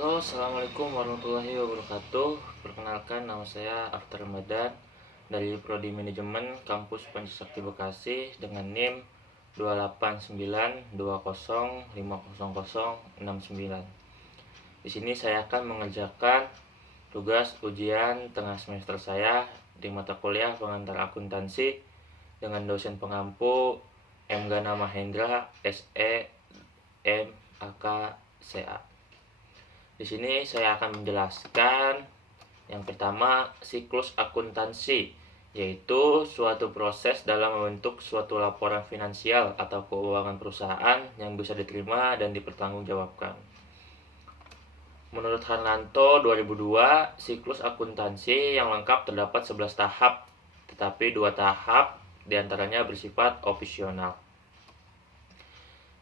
Halo, Assalamualaikum warahmatullahi wabarakatuh. Perkenalkan, nama saya Arta Ramadan dari Prodi Manajemen Kampus Pancasakti Bekasi dengan NIM 289205069. Di sini saya akan mengerjakan tugas ujian tengah semester saya di mata kuliah pengantar akuntansi dengan dosen pengampu M. Gana Mahendra, SE, M. AK, CA. Di sini saya akan menjelaskan yang pertama, siklus akuntansi, yaitu suatu proses dalam membentuk suatu laporan finansial atau keuangan perusahaan yang bisa diterima dan dipertanggungjawabkan. Menurut Harnanto 2002, siklus akuntansi yang lengkap terdapat 11 tahap, tetapi 2 tahap diantaranya bersifat opsional.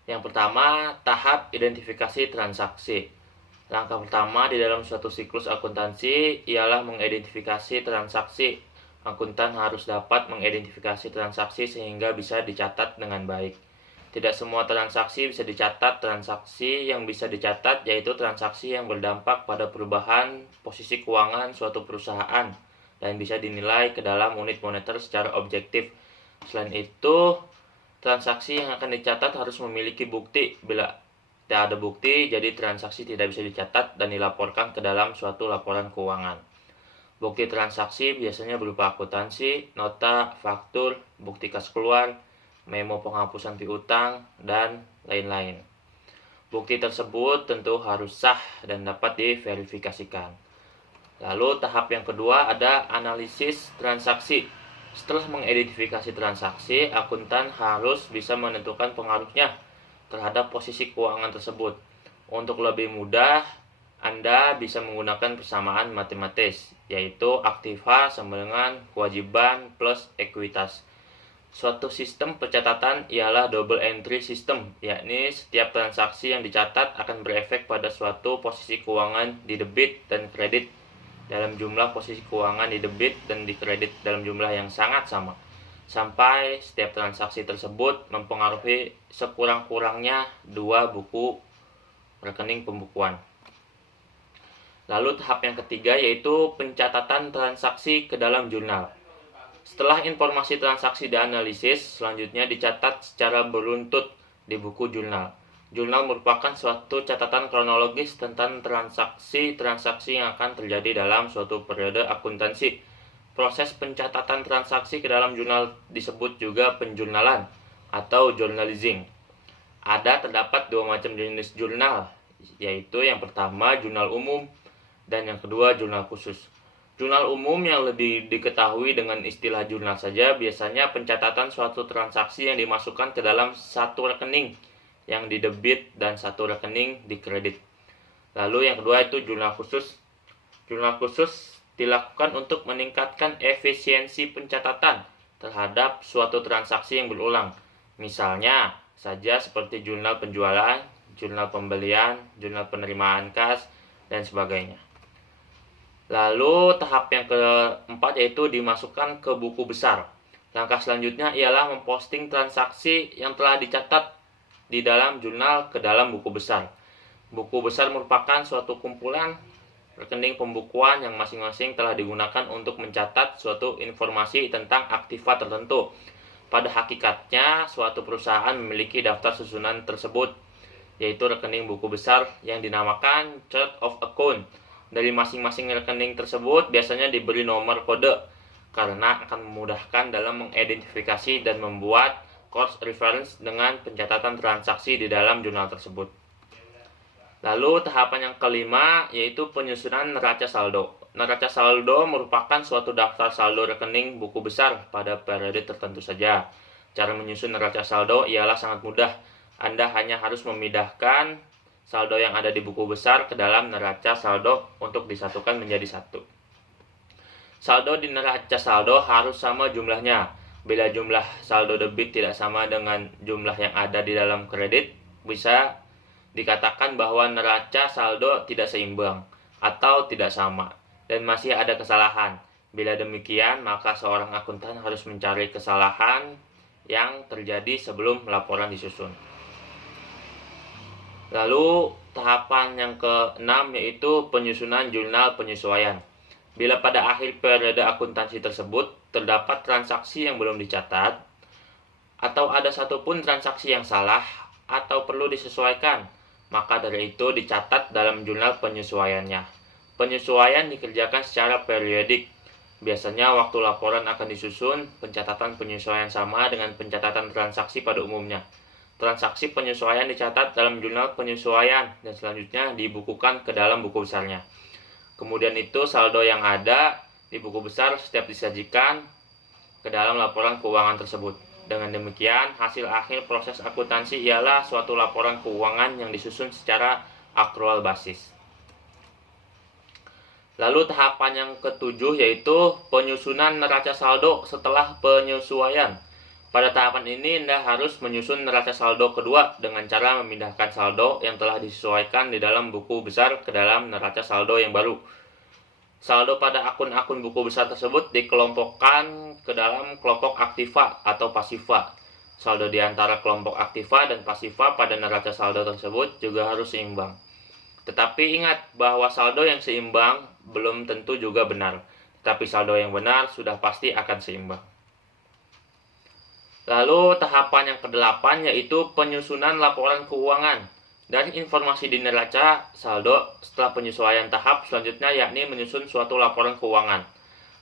Yang pertama, tahap identifikasi transaksi. Langkah pertama di dalam suatu siklus akuntansi ialah mengidentifikasi transaksi. Akuntan harus dapat mengidentifikasi transaksi sehingga bisa dicatat dengan baik. Tidak semua transaksi bisa dicatat. Transaksi yang bisa dicatat yaitu transaksi yang berdampak pada perubahan posisi keuangan suatu perusahaan dan bisa dinilai ke dalam unit moneter secara objektif. Selain itu, transaksi yang akan dicatat harus memiliki bukti. Bila tidak ada bukti, jadi transaksi tidak bisa dicatat dan dilaporkan ke dalam suatu laporan keuangan. Bukti transaksi biasanya berupa akuntansi, nota, faktur, bukti kas keluar, memo penghapusan piutang, dan lain-lain. Bukti tersebut tentu harus sah dan dapat diverifikasikan. Lalu tahap yang kedua ada analisis transaksi. Setelah mengidentifikasi transaksi, akuntan harus bisa menentukan pengaruhnya terhadap posisi keuangan tersebut. Untuk lebih mudah, Anda bisa menggunakan persamaan matematis, yaitu aktiva sama dengan kewajiban plus ekuitas. Suatu sistem pencatatan ialah double entry system, yakni setiap transaksi yang dicatat akan berefek pada suatu posisi keuangan di debit dan kredit dalam jumlah posisi keuangan di debit dan di kredit dalam jumlah yang sangat sama, sampai setiap transaksi tersebut mempengaruhi sekurang-kurangnya 2 buku rekening pembukuan. Lalu tahap yang ketiga yaitu pencatatan transaksi ke dalam jurnal. Setelah informasi transaksi dianalisis, selanjutnya dicatat secara beruntut di buku jurnal. Jurnal merupakan suatu catatan kronologis tentang transaksi-transaksi yang akan terjadi dalam suatu periode akuntansi. Proses pencatatan transaksi ke dalam jurnal disebut juga penjurnalan atau journalizing. Terdapat 2 macam jenis jurnal, yaitu yang pertama jurnal umum dan yang kedua jurnal khusus. Jurnal umum yang lebih diketahui dengan istilah jurnal saja biasanya pencatatan suatu transaksi yang dimasukkan ke dalam satu rekening yang di debit dan satu rekening di kredit. Lalu yang kedua itu jurnal khusus. Jurnal khusus dilakukan untuk meningkatkan efisiensi pencatatan terhadap suatu transaksi yang berulang. Misalnya saja seperti jurnal penjualan, jurnal pembelian, jurnal penerimaan kas, dan sebagainya. Lalu tahap yang keempat yaitu dimasukkan ke buku besar. Langkah selanjutnya ialah memposting transaksi yang telah dicatat di dalam jurnal ke dalam buku besar. Buku besar merupakan suatu kumpulan rekening pembukuan yang masing-masing telah digunakan untuk mencatat suatu informasi tentang aktiva tertentu. Pada hakikatnya, suatu perusahaan memiliki daftar susunan tersebut, yaitu rekening buku besar yang dinamakan chart of account. Dari masing-masing rekening tersebut biasanya diberi nomor kode, karena akan memudahkan dalam mengidentifikasi dan membuat course reference dengan pencatatan transaksi di dalam jurnal tersebut. Lalu tahapan yang kelima yaitu penyusunan neraca saldo. Neraca saldo merupakan suatu daftar saldo rekening buku besar pada periode tertentu saja. Cara menyusun neraca saldo ialah sangat mudah. Anda hanya harus memindahkan saldo yang ada di buku besar ke dalam neraca saldo untuk disatukan menjadi satu. Saldo di neraca saldo harus sama jumlahnya. Bila jumlah saldo debit tidak sama dengan jumlah yang ada di dalam kredit, bisa dikatakan bahwa neraca saldo tidak seimbang atau tidak sama dan masih ada kesalahan. Bila demikian, maka seorang akuntan harus mencari kesalahan yang terjadi sebelum laporan disusun. Lalu tahapan yang keenam yaitu penyusunan jurnal penyesuaian. Bila pada akhir periode akuntansi tersebut terdapat transaksi yang belum dicatat, atau ada satupun transaksi yang salah atau perlu disesuaikan, maka dari itu dicatat dalam jurnal penyesuaiannya. Penyesuaian dikerjakan secara periodik. Biasanya waktu laporan akan disusun, pencatatan penyesuaian sama dengan pencatatan transaksi pada umumnya. Transaksi penyesuaian dicatat dalam jurnal penyesuaian dan selanjutnya dibukukan ke dalam buku besarnya. Kemudian itu saldo yang ada di buku besar setiap disajikan ke dalam laporan keuangan tersebut. Dengan demikian, hasil akhir proses akuntansi ialah suatu laporan keuangan yang disusun secara akrual basis. Lalu tahapan yang ketujuh yaitu penyusunan neraca saldo setelah penyesuaian. Pada tahapan ini Anda harus menyusun neraca saldo kedua dengan cara memindahkan saldo yang telah disesuaikan di dalam buku besar ke dalam neraca saldo yang baru. Saldo pada akun-akun buku besar tersebut dikelompokkan ke dalam kelompok aktiva atau pasiva. Saldo di antara kelompok aktiva dan pasiva pada neraca saldo tersebut juga harus seimbang. Tetapi ingat bahwa saldo yang seimbang belum tentu juga benar, tetapi saldo yang benar sudah pasti akan seimbang. Lalu tahapan yang ke-8 yaitu penyusunan laporan keuangan. Dari informasi di neraca saldo setelah penyesuaian tahap selanjutnya yakni menyusun suatu laporan keuangan.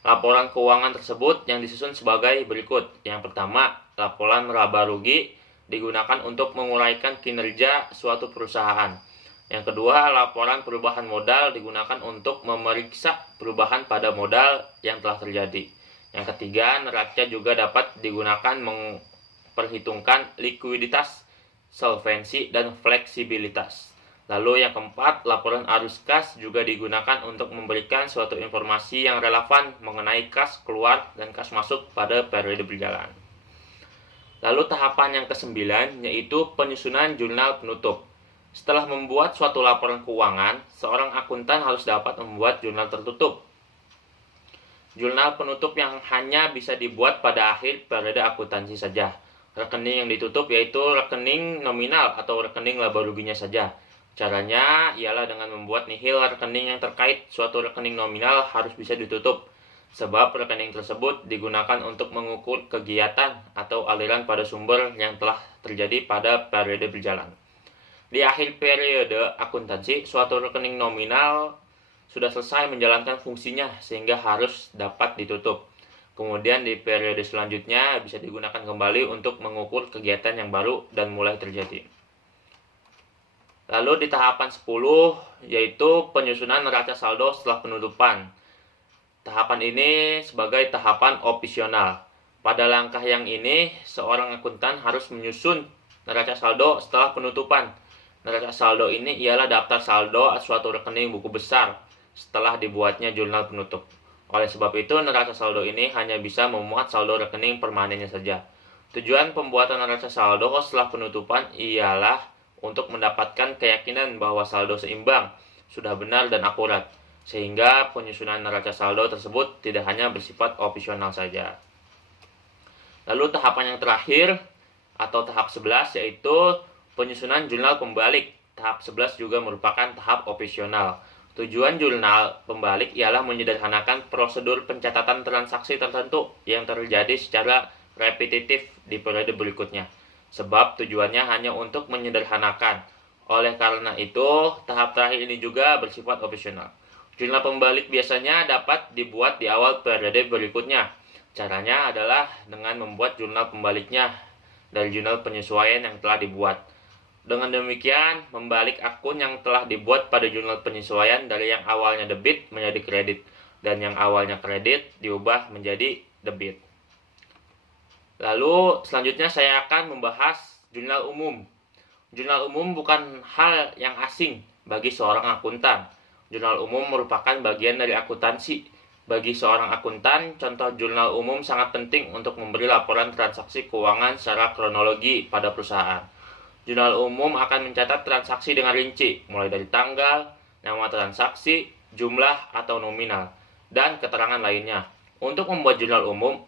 Laporan keuangan tersebut yang disusun sebagai berikut. Yang pertama, laporan laba rugi digunakan untuk menguraikan kinerja suatu perusahaan. Yang kedua, laporan perubahan modal digunakan untuk memeriksa perubahan pada modal yang telah terjadi. Yang ketiga, neraca juga dapat digunakan memperhitungkan likuiditas, solvensi, dan fleksibilitas. Lalu yang keempat, laporan arus kas juga digunakan untuk memberikan suatu informasi yang relevan mengenai kas keluar dan kas masuk pada periode berjalan. Lalu tahapan yang ke-9 yaitu penyusunan jurnal penutup. Setelah membuat suatu laporan keuangan, seorang akuntan harus dapat membuat jurnal tertutup. Jurnal penutup yang hanya bisa dibuat pada akhir periode akuntansi saja. Rekening yang ditutup yaitu rekening nominal atau rekening laba ruginya saja. Caranya ialah dengan membuat nihil rekening yang terkait suatu rekening nominal harus bisa ditutup, sebab rekening tersebut digunakan untuk mengukur kegiatan atau aliran pada sumber yang telah terjadi pada periode berjalan. Di akhir periode akuntansi, suatu rekening nominal sudah selesai menjalankan fungsinya sehingga harus dapat ditutup. Kemudian di periode selanjutnya bisa digunakan kembali untuk mengukur kegiatan yang baru dan mulai terjadi. Lalu di tahapan 10 yaitu penyusunan neraca saldo setelah penutupan. Tahapan ini sebagai tahapan opsional. Pada langkah yang ini, seorang akuntan harus menyusun neraca saldo setelah penutupan. Neraca saldo ini ialah daftar saldo suatu rekening buku besar setelah dibuatnya jurnal penutup. Oleh sebab itu, neraca saldo ini hanya bisa memuat saldo rekening permanennya saja. Tujuan pembuatan neraca saldo setelah penutupan ialah untuk mendapatkan keyakinan bahwa saldo seimbang, sudah benar dan akurat, sehingga penyusunan neraca saldo tersebut tidak hanya bersifat opsional saja. Lalu tahapan yang terakhir atau tahap 11 yaitu penyusunan jurnal pembalik. Tahap 11 juga merupakan tahap opsional. Tujuan jurnal pembalik ialah menyederhanakan prosedur pencatatan transaksi tertentu yang terjadi secara repetitif di periode berikutnya. Sebab tujuannya hanya untuk menyederhanakan. Oleh karena itu, tahap terakhir ini juga bersifat opsional. Jurnal pembalik biasanya dapat dibuat di awal periode berikutnya. Caranya adalah dengan membuat jurnal pembaliknya dari jurnal penyesuaian yang telah dibuat. Dengan demikian, membalik akun yang telah dibuat pada jurnal penyesuaian dari yang awalnya debit menjadi kredit, dan yang awalnya kredit diubah menjadi debit. Lalu, selanjutnya saya akan membahas jurnal umum. Jurnal umum bukan hal yang asing bagi seorang akuntan. Jurnal umum merupakan bagian dari akuntansi. Bagi seorang akuntan, contoh jurnal umum sangat penting untuk memberi laporan transaksi keuangan secara kronologi pada perusahaan. Jurnal umum akan mencatat transaksi dengan rinci, mulai dari tanggal, nama transaksi, jumlah atau nominal, dan keterangan lainnya. Untuk membuat jurnal umum,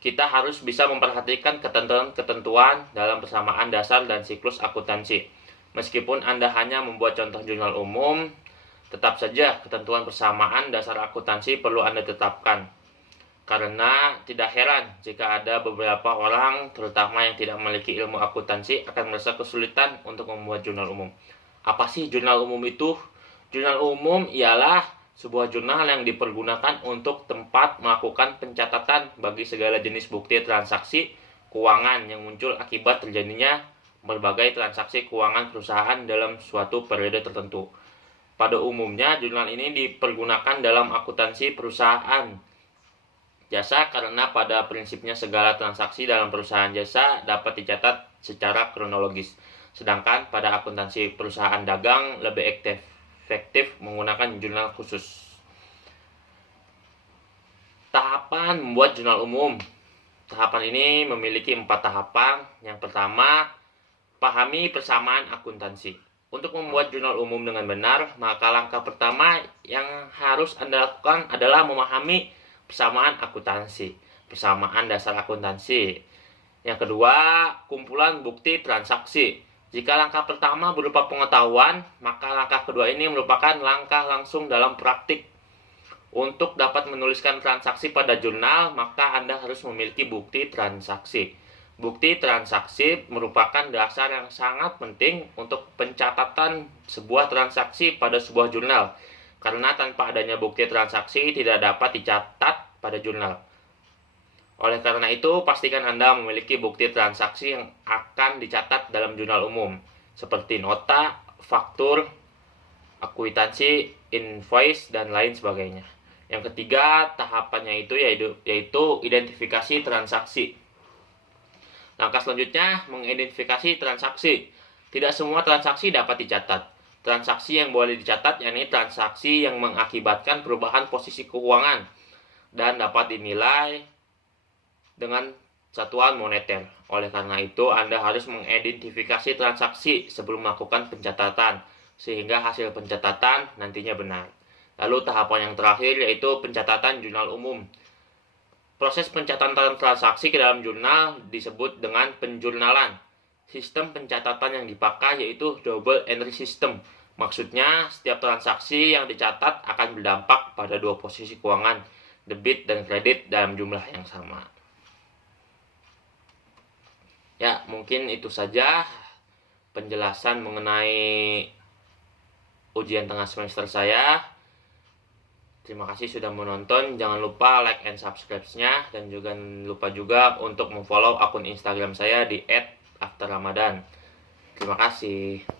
kita harus bisa memperhatikan ketentuan-ketentuan dalam persamaan dasar dan siklus akuntansi. Meskipun Anda hanya membuat contoh jurnal umum, tetap saja ketentuan persamaan dasar akuntansi perlu Anda tetapkan. Karena tidak heran jika ada beberapa orang, terutama yang tidak memiliki ilmu akuntansi, akan merasa kesulitan untuk membuat jurnal umum. Apa sih jurnal umum itu? Jurnal umum ialah sebuah jurnal yang dipergunakan untuk tempat melakukan pencatatan bagi segala jenis bukti transaksi keuangan yang muncul akibat terjadinya berbagai transaksi keuangan perusahaan dalam suatu periode tertentu. Pada umumnya, jurnal ini dipergunakan dalam akuntansi perusahaan jasa karena pada prinsipnya segala transaksi dalam perusahaan jasa dapat dicatat secara kronologis. Sedangkan pada akuntansi perusahaan dagang lebih efektif menggunakan jurnal khusus. Tahapan membuat jurnal umum. Tahapan ini memiliki 4 tahapan. Yang pertama, pahami persamaan akuntansi. Untuk membuat jurnal umum dengan benar, maka langkah pertama yang harus Anda lakukan adalah memahami persamaan akuntansi, persamaan dasar akuntansi. Yang kedua, kumpulan bukti transaksi. Jika langkah pertama berupa pengetahuan, maka langkah kedua ini merupakan langkah langsung dalam praktik. Untuk dapat menuliskan transaksi pada jurnal, maka Anda harus memiliki bukti transaksi. Bukti transaksi merupakan dasar yang sangat penting untuk pencatatan sebuah transaksi pada sebuah jurnal. Karena tanpa adanya bukti transaksi tidak dapat dicatat pada jurnal. Oleh karena itu, pastikan Anda memiliki bukti transaksi yang akan dicatat dalam jurnal umum, seperti nota, faktur, akuntansi, invoice, dan lain sebagainya. Yang ketiga, tahapannya yaitu identifikasi transaksi. Langkah selanjutnya, mengidentifikasi transaksi. Tidak semua transaksi dapat dicatat. Transaksi yang boleh dicatat yakni transaksi yang mengakibatkan perubahan posisi keuangan dan dapat dinilai dengan satuan moneter. Oleh karena itu, Anda harus mengidentifikasi transaksi sebelum melakukan pencatatan, sehingga hasil pencatatan nantinya benar. Lalu tahapan yang terakhir yaitu pencatatan jurnal umum. Proses pencatatan transaksi ke dalam jurnal disebut dengan penjurnalan. Sistem pencatatan yang dipakai yaitu double entry system. Maksudnya, setiap transaksi yang dicatat akan berdampak pada dua posisi keuangan, debit dan kredit dalam jumlah yang sama. Ya, mungkin itu saja penjelasan mengenai ujian tengah semester saya. Terima kasih sudah menonton. Jangan lupa like and subscribe-nya, dan jangan lupa juga untuk memfollow akun Instagram saya di @afterramadan. Terima kasih.